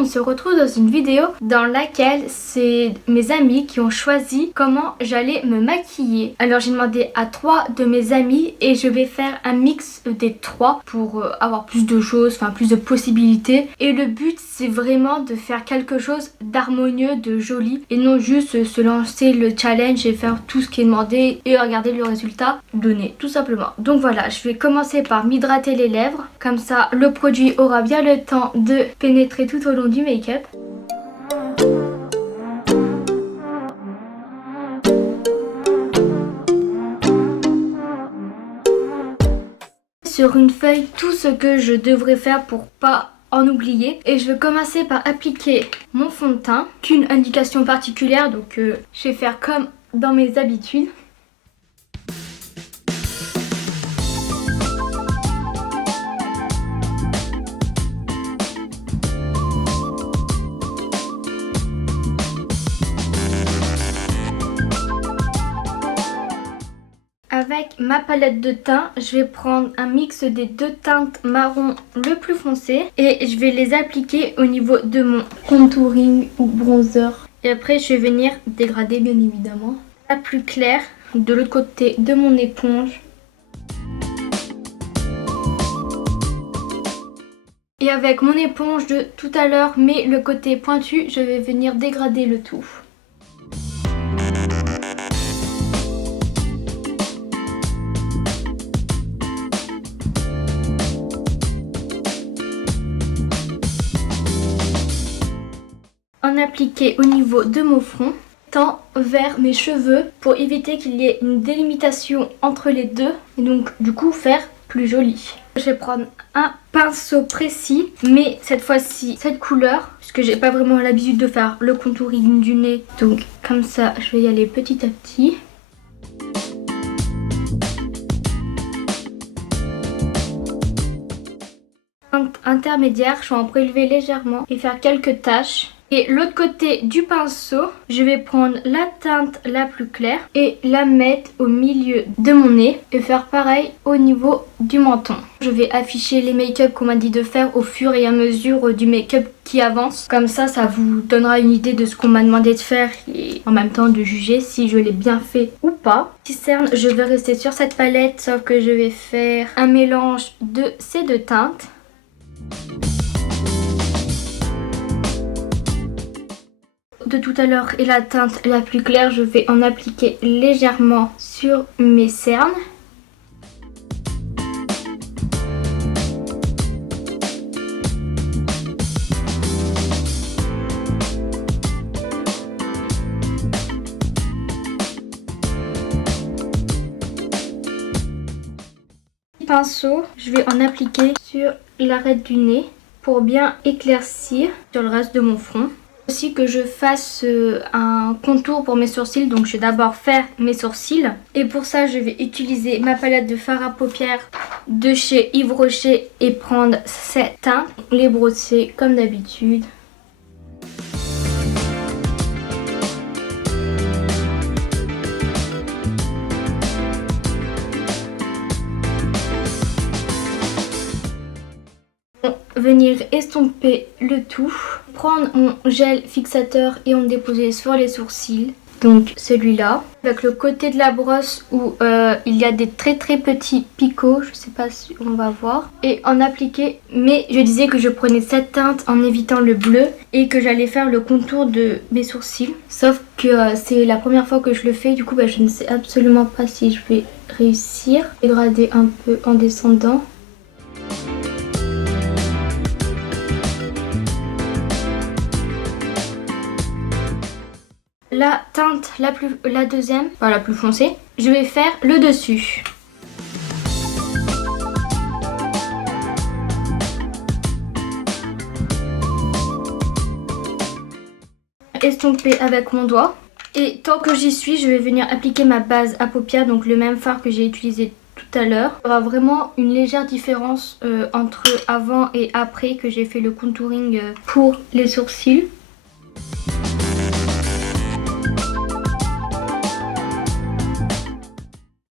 on se retrouve dans une vidéo dans laquelle c'est mes amis qui ont choisi comment j'allais me maquiller. Alors j'ai demandé à 3 de mes amis et je vais faire un mix des 3 pour avoir plus de choses, enfin plus de possibilités. Et le but c'est vraiment de faire quelque chose d'harmonieux, de joli et non juste se lancer le challenge et faire tout ce qui est demandé et regarder le résultat donné tout simplement. Donc voilà, je vais commencer par m'hydrater les lèvres, comme ça le produit aura bien le temps de pénétrer tout au long du make-up. Sur une feuille tout ce que je devrais faire pour pas en oublier, et je vais commencer par appliquer mon fond de teint, qu'une indication particulière, donc je vais faire comme dans mes habitudes. Avec ma palette de teint, je vais prendre un mix des 2 teintes marron le plus foncé et je vais les appliquer au niveau de mon contouring ou bronzer. Et après, je vais venir dégrader bien évidemment. La plus claire de l'autre côté de mon éponge. Et avec mon éponge de tout à l'heure, mais le côté pointu, je vais venir dégrader le tout. En appliquer au niveau de mon front, tant vers mes cheveux pour éviter qu'il y ait une délimitation entre les deux et donc du coup faire plus joli. Je vais prendre un pinceau précis, mais cette fois-ci cette couleur, puisque j'ai pas vraiment l'habitude de faire le contouring du nez, donc comme ça je vais y aller petit à petit. Intermédiaire, je vais en prélever légèrement et faire quelques taches. Et l'autre côté du pinceau, je vais prendre la teinte la plus claire et la mettre au milieu de mon nez et faire pareil au niveau du menton. Je vais afficher les make-up qu'on m'a dit de faire au fur et à mesure du make-up qui avance. Comme ça, ça vous donnera une idée de ce qu'on m'a demandé de faire et en même temps de juger si je l'ai bien fait ou pas. Petit cerne, je vais rester sur cette palette, sauf que je vais faire un mélange de ces 2 teintes. De tout à l'heure et la teinte la plus claire, je vais en appliquer légèrement sur mes cernes. Pinceau, je vais en appliquer sur l'arête du nez pour bien éclaircir sur le reste de mon front. Aussi que je fasse un contour pour mes sourcils, donc je vais d'abord faire mes sourcils et pour ça je vais utiliser ma palette de fard à paupières de chez Yves Rocher et prendre ces teintes, les brosser comme d'habitude. Venir estomper le tout, prendre mon gel fixateur et en déposer sur les sourcils, donc celui-là, avec le côté de la brosse où il y a des très petits picots, je sais pas si on va voir, et en appliquer, mais je disais que je prenais cette teinte en évitant le bleu et que j'allais faire le contour de mes sourcils, sauf que c'est la première fois que je le fais, du coup je ne sais absolument pas si je vais réussir. Dégrader un peu en descendant. La teinte la deuxième, enfin la plus foncée, je vais faire le dessus. Estomper avec mon doigt. Et tant que j'y suis, je vais venir appliquer ma base à paupières, donc le même fard que j'ai utilisé tout à l'heure. Il y aura vraiment une légère différence entre avant et après que j'ai fait le contouring pour les sourcils.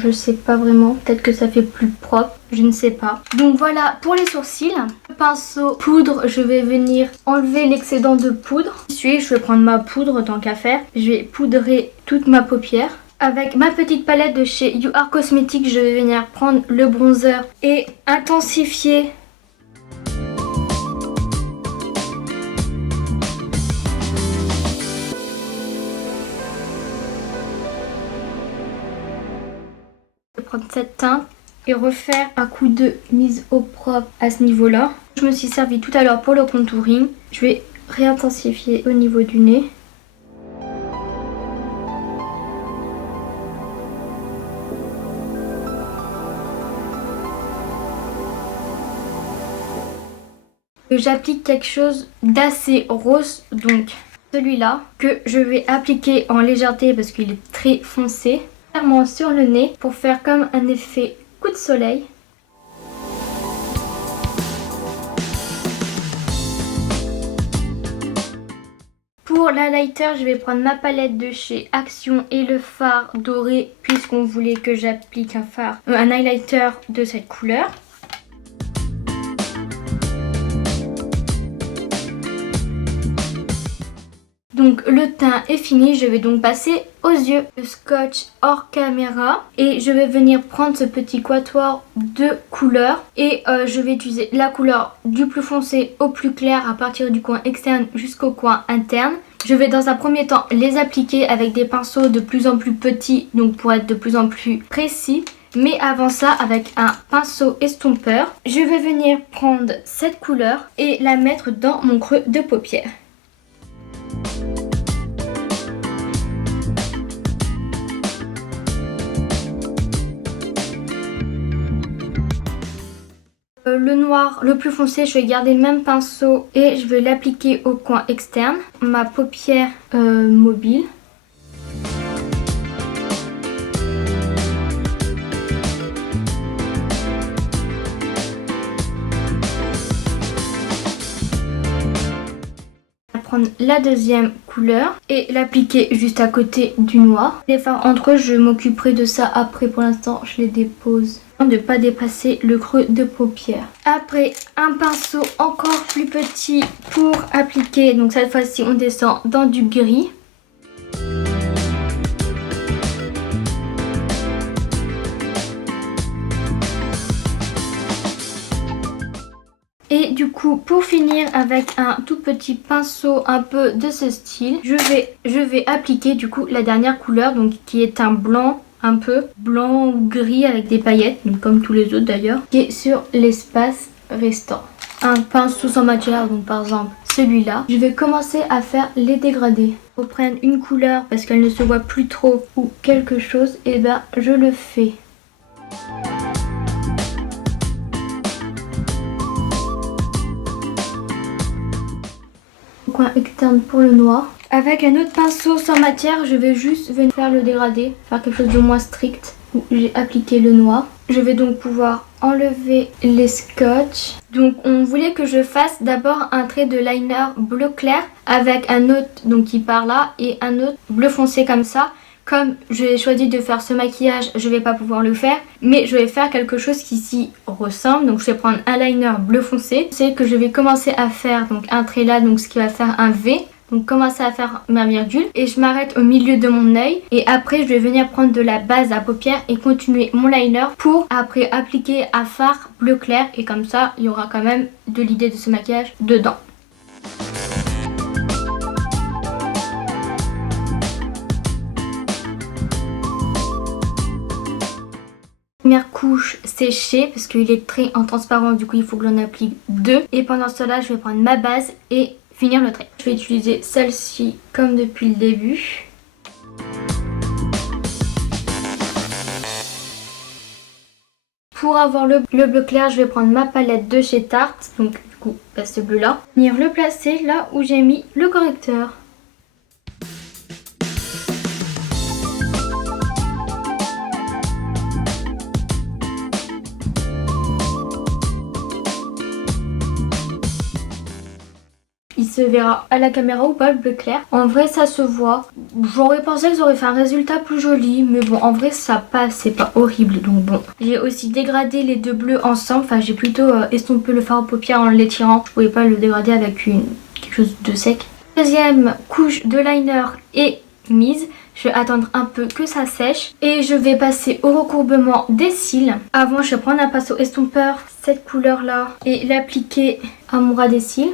Je sais pas vraiment, peut-être que ça fait plus propre, je ne sais pas. Donc voilà pour les sourcils. Le pinceau poudre, je vais venir enlever l'excédent de poudre. Je vais prendre ma poudre tant qu'à faire. Je vais poudrer toute ma paupière. Avec ma petite palette de chez You Are Cosmetics, je vais venir prendre le bronzer et intensifier . Prendre cette teinte et refaire un coup de mise au propre à ce niveau là. Je me suis servi tout à l'heure pour le contouring. Je vais réintensifier au niveau du nez. J'applique quelque chose d'assez rose, donc celui-là que je vais appliquer en légèreté parce qu'il est très foncé. Clairement sur le nez pour faire comme un effet coup de soleil. Pour l'highlighter, je vais prendre ma palette de chez Action et le fard doré puisqu'on voulait que j'applique un highlighter de cette couleur. Donc le teint est fini, je vais donc passer aux yeux. Le scotch hors caméra et je vais venir prendre ce petit quatuor de couleurs et je vais utiliser la couleur du plus foncé au plus clair à partir du coin externe jusqu'au coin interne. Je vais dans un premier temps les appliquer avec des pinceaux de plus en plus petits, donc pour être de plus en plus précis. Mais avant ça, avec un pinceau estompeur, je vais venir prendre cette couleur et la mettre dans mon creux de paupière. Le noir le plus foncé, je vais garder le même pinceau et je vais l'appliquer au coin externe. Ma paupière mobile. Prendre la deuxième couleur et l'appliquer juste à côté du noir. Les fards entre eux, je m'occuperai de ça après. Pour l'instant, je les dépose. De ne pas dépasser le creux de paupière. Après, un pinceau encore plus petit pour appliquer. Donc cette fois-ci, on descend dans du gris. Et du coup, pour finir avec un tout petit pinceau un peu de ce style, je vais appliquer du coup la dernière couleur, donc qui est un blanc, un peu blanc ou gris avec des paillettes, donc comme tous les autres d'ailleurs, qui est sur l'espace restant. Un pinceau sans matière, donc par exemple celui-là. Je vais commencer à faire les dégradés. Pour prendre une couleur parce qu'elle ne se voit plus trop ou quelque chose, et ben je le fais. Coin externe pour le noir. Avec un autre pinceau sans matière, je vais juste venir faire le dégradé, faire quelque chose de moins strict où j'ai appliqué le noir. Je vais donc pouvoir enlever les scotch. Donc on voulait que je fasse d'abord un trait de liner bleu clair avec un autre donc qui part là et un autre bleu foncé comme ça. Comme j'ai choisi de faire ce maquillage, je vais pas pouvoir le faire, mais je vais faire quelque chose qui s'y ressemble. Donc je vais prendre un liner bleu foncé. C'est que je vais commencer à faire donc un trait là, donc ce qui va faire un V. Donc commencer à faire ma virgule et je m'arrête au milieu de mon œil et après je vais venir prendre de la base à paupières et continuer mon liner pour après appliquer un fard bleu clair et comme ça il y aura quand même de l'idée de ce maquillage dedans. Première couche séchée parce qu'il est très en transparent, du coup il faut que j'en applique deux et pendant cela je vais prendre ma base et finir le trait. Je vais utiliser celle-ci comme depuis le début. Pour avoir le bleu clair, je vais prendre ma palette de chez Tarte, donc du coup ce bleu là. Venir le placer là où j'ai mis le correcteur. se verra à la caméra ou pas le bleu clair. En vrai ça se voit. J'aurais pensé qu'ils auraient fait un résultat plus joli, mais bon en vrai ça passe, c'est pas horrible donc bon. J'ai aussi dégradé les deux bleus ensemble, enfin j'ai plutôt estompé le fard aux paupières en l'étirant. Je pouvais pas le dégrader avec quelque chose de sec. Deuxième couche de liner est mise. Je vais attendre un peu que ça sèche et je vais passer au recourbement des cils. Avant, je vais prendre un pinceau estompeur, cette couleur là, et l'appliquer à mon ras des cils.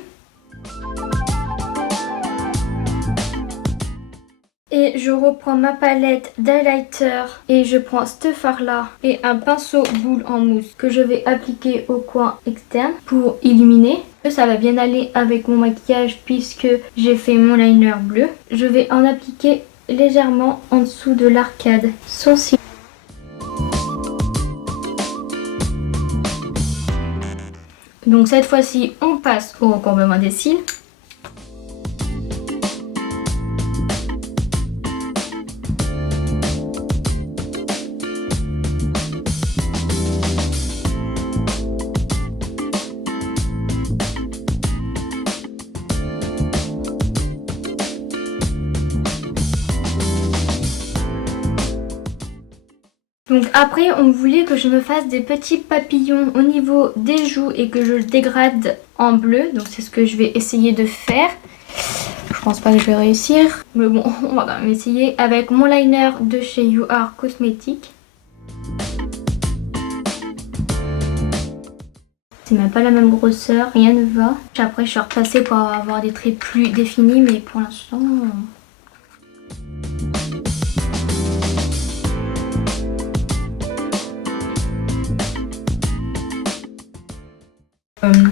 Et je reprends ma palette d'highlighter et je prends ce fard là et un pinceau boule en mousse que je vais appliquer au coin externe pour illuminer. Ça va bien aller avec mon maquillage puisque j'ai fait mon liner bleu. Je vais en appliquer légèrement en dessous de l'arcade sourcil. Donc cette fois-ci, on passe au recourbement des cils. Donc après on voulait que je me fasse des petits papillons au niveau des joues et que je le dégrade en bleu. Donc c'est ce que je vais essayer de faire. Je pense pas que je vais réussir. Mais bon on va quand même essayer avec mon liner de chez You Are Cosmetics. C'est même pas la même grosseur, rien ne va. Après je suis repassée pour avoir des traits plus définis mais pour l'instant...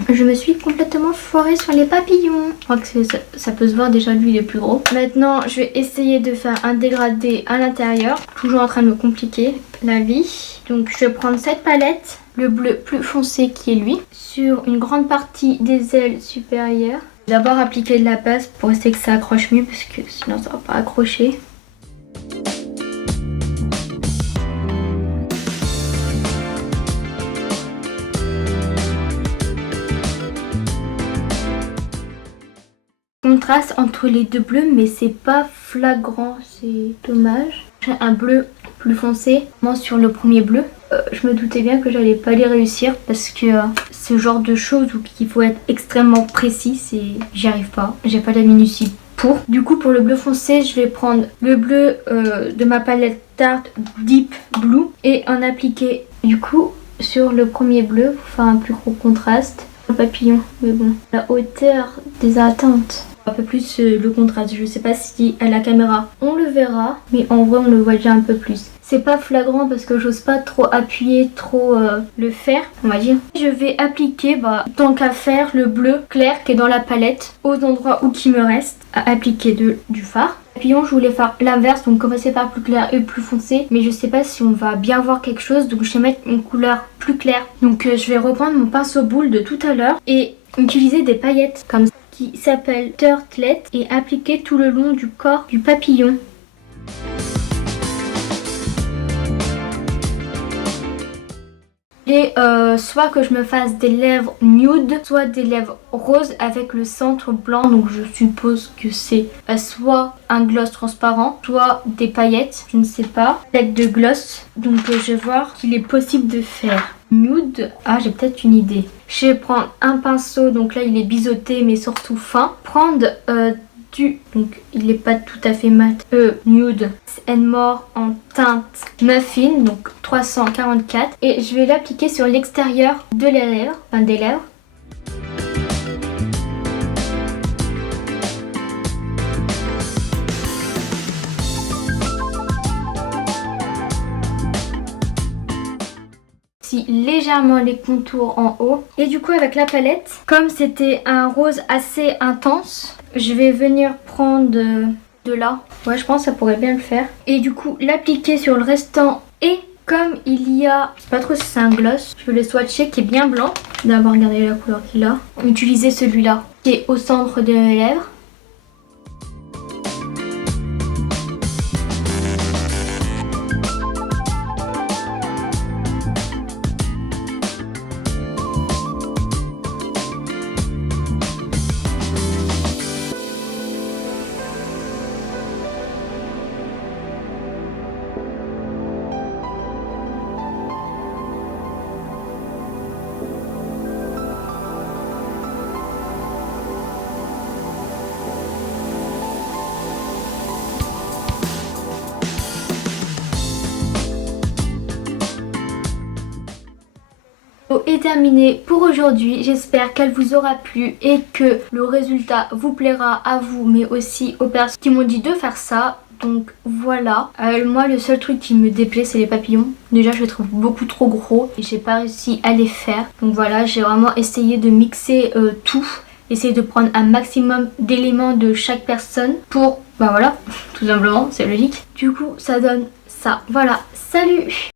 Je me suis complètement foirée sur les papillons. Je crois que ça peut se voir déjà, lui il est plus gros. Maintenant je vais essayer de faire un dégradé à l'intérieur. Toujours en train de me compliquer la vie. Donc je vais prendre cette palette, le bleu plus foncé qui est lui, sur une grande partie des ailes supérieures. D'abord appliquer de la base pour essayer que ça accroche mieux parce que sinon ça va pas accrocher. Contraste entre les deux bleus mais c'est pas flagrant, c'est dommage. J'ai un bleu plus foncé, moi sur le premier bleu. Je me doutais bien que j'allais pas les réussir parce que ce genre de choses où il faut être extrêmement précis, j'y arrive pas, j'ai pas la minutie pour. Du coup pour le bleu foncé je vais prendre le bleu de ma palette Tarte Deep Blue et en appliquer du coup sur le premier bleu pour faire un plus gros contraste. Le papillon, mais bon, la hauteur des attentes. Un peu plus le contraste, je sais pas si à la caméra on le verra, mais en vrai on le voit déjà un peu plus. C'est pas flagrant parce que j'ose pas trop appuyer, trop le faire, on va dire. Je vais appliquer, tant qu'à faire, le bleu clair qui est dans la palette aux endroits où il me reste à appliquer du fard. Papillon, je voulais faire l'inverse, donc commencer par plus clair et plus foncé, mais je sais pas si on va bien voir quelque chose, donc je vais mettre une couleur plus claire. Donc je vais reprendre mon pinceau boule de tout à l'heure et utiliser des paillettes comme ça qui s'appelle Turtlet et appliquer tout le long du corps du papillon. Et soit que je me fasse des lèvres nude, soit des lèvres roses avec le centre blanc. Donc je suppose que c'est soit un gloss transparent, soit des paillettes, je ne sais pas. Peut-être de gloss. Donc je vais voir qu'il est possible de faire nude. Ah, j'ai peut-être une idée. Je vais prendre un pinceau, donc là il est biseauté mais surtout fin. Prendre donc il n'est pas tout à fait mat, nude and more en teinte muffin, donc 344, et je vais l'appliquer sur l'extérieur de la lèvre, enfin des lèvres. Légèrement les contours en haut et du coup avec la palette, comme c'était un rose assez intense, je vais venir prendre de là, ouais je pense que ça pourrait bien le faire, et du coup l'appliquer sur le restant. Et comme il y a, je sais pas trop si c'est un gloss, je vais le swatcher qui est bien blanc. D'abord regarder la couleur qu'il a, utiliser celui-là qui est au centre de mes lèvres. Est terminée pour aujourd'hui. J'espère qu'elle vous aura plu et que le résultat vous plaira à vous mais aussi aux personnes qui m'ont dit de faire ça. Donc voilà, moi le seul truc qui me déplaît c'est les papillons. Déjà je les trouve beaucoup trop gros et j'ai pas réussi à les faire. Donc voilà, j'ai vraiment essayé de mixer tout, essayer de prendre un maximum d'éléments de chaque personne pour, bah voilà, tout simplement, c'est logique. Du coup ça donne ça. Voilà, salut!